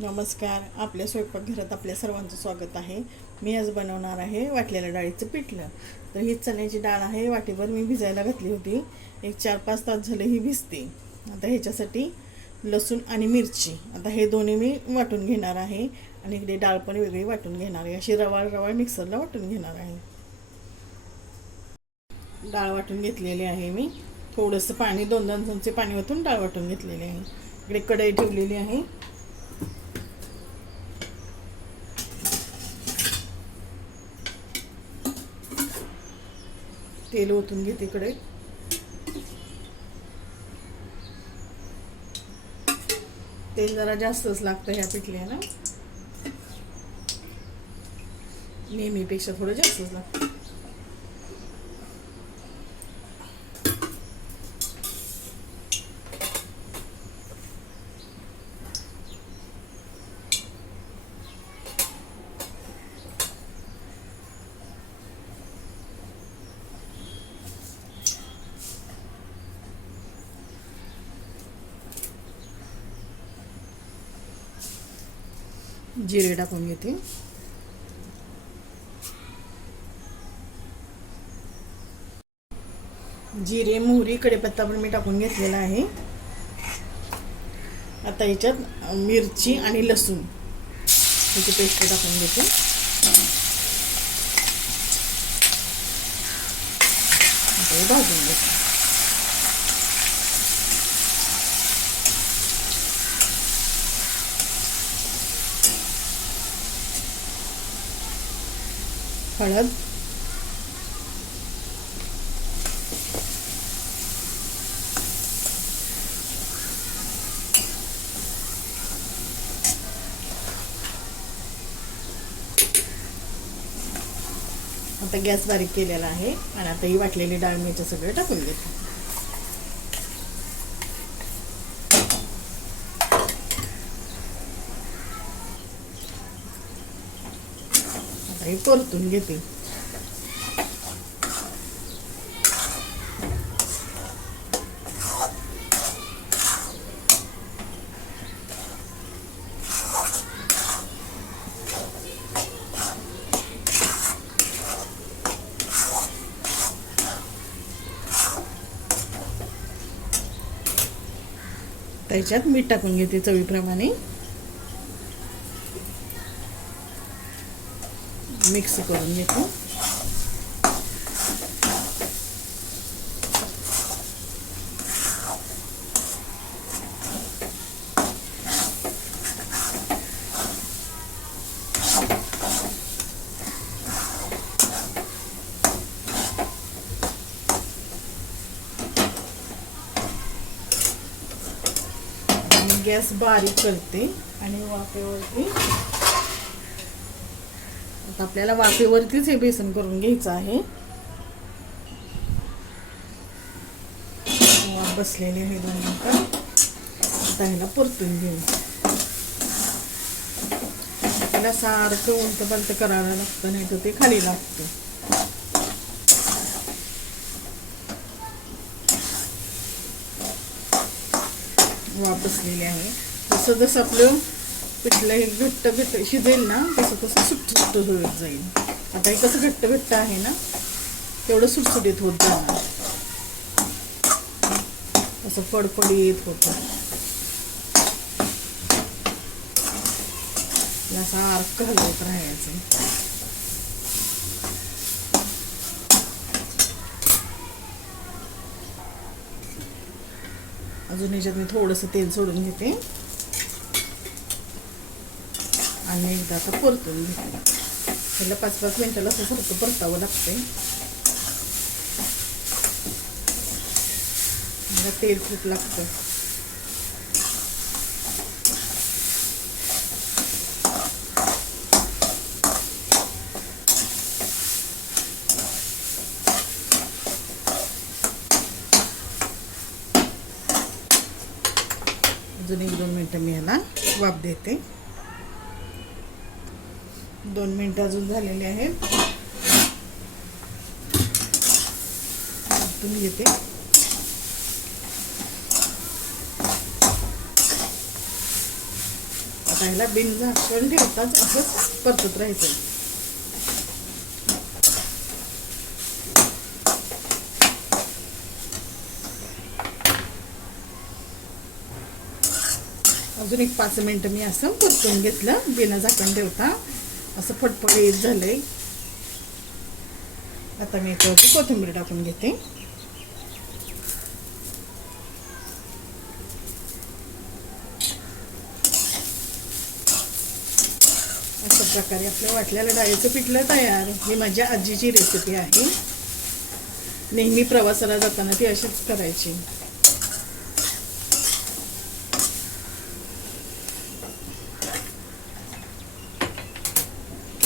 नमस्कार आपल्या स्वयंपाकघरात आपल्या सर्वांचं स्वागत आहे. मी आज बनवणार आहे वाटलेल्या डाळीचं पिठलं. तर ही चण्याची डाळ आहे वाटीभर मी भिजायला घातली होती. एक चार पाच तास झाले ही भिजते. आता ह्याच्यासाठी लसूण आणि मिरची. आता हे दोन्ही मी वाटून घेणार आहे आणि इकडे डाळ पण वेगळी वाटून घेणार आहे. अशी रवाळ रवाळ मिक्सरला वाटून घेणार आहे. डाळ वाटून घेतलेली आहे मी. थोडंसं पाणी दोन दोन चमचे पाणी ओतून डाळ वाटून घेतलेली आहे. इकडे कढई ठेवलेली आहे. तेल ओतून घेते इकडे तेल जरा जास्तच लागतं ह्या पिठल्याला नेहमीपेक्षा थोडं जास्तच लागतं. जिरे टाकून घेते. जिरे मोहरी कडेपत्ता पण मी टाकून घेतलेला आहे. आता याच्यात मिरची आणि लसूण याची पेस्ट टाकून घेते. भाजून घेते. हळद. आता गॅस बारीक केलेला आहे आणि आता ही वाटलेली डाळ मी सगळं टाकून घेते. हे परतून घेते त्याच्यात मीठ टाकून घेते चवीप्रमाणे मिक्स करून घेतो. गॅस बारीक करते आणि वाफेवरती आता आपल्याला वाफेवरतीच हे बेसन करून घ्यायचं आहे. वाफ बसलेले हे दोन मिनटं. आता ह्याला परतून घेऊ. त्याला सारखं उलट पलट करायला लागतं नाही तर ते खाली लागतं. वापसलेले आहे. जसं जसं आपलं पिठलं हे घट्ट घट्ट शिजेल ना तसं तसं सुट्ट सुट्ट होत जाईल. आता हे कसं घट्ट घट्ट आहे ना तेवढं सुटसुटीत होत जाणार. असं फडफडीत होतं. असा सारखं हलवत राहायचं. अजून याच्यात मी थोडंसं तेल सोडून घेते. आणि एकदा आता परतून घेते त्याला पाच पाच मिनटाला असं सारखं परतावं लागते मला तेल खूप लागतं. अजून एक दोन मिनटं मी ह्याला वाफ देते. दोन मिनटं अजून झालेले आहेत. तुम्ही येते आता ह्याला बिन झाकण ठेवताच असंच परतत राहायचं. अजून एक पाच मिनटं मी असं परतून घेतलं बिना झाकण ठेवता. असं फटफटीत आहे आता मी याच्यावरती कोथिंबीर टाकून घेते. अशा प्रकारे आपल्या वाटलेल्या डाळीचं पिठलं तयार. ही माझ्या आजीची रेसिपी आहे. नेहमी प्रवासाला जाताना ती अशीच करायची.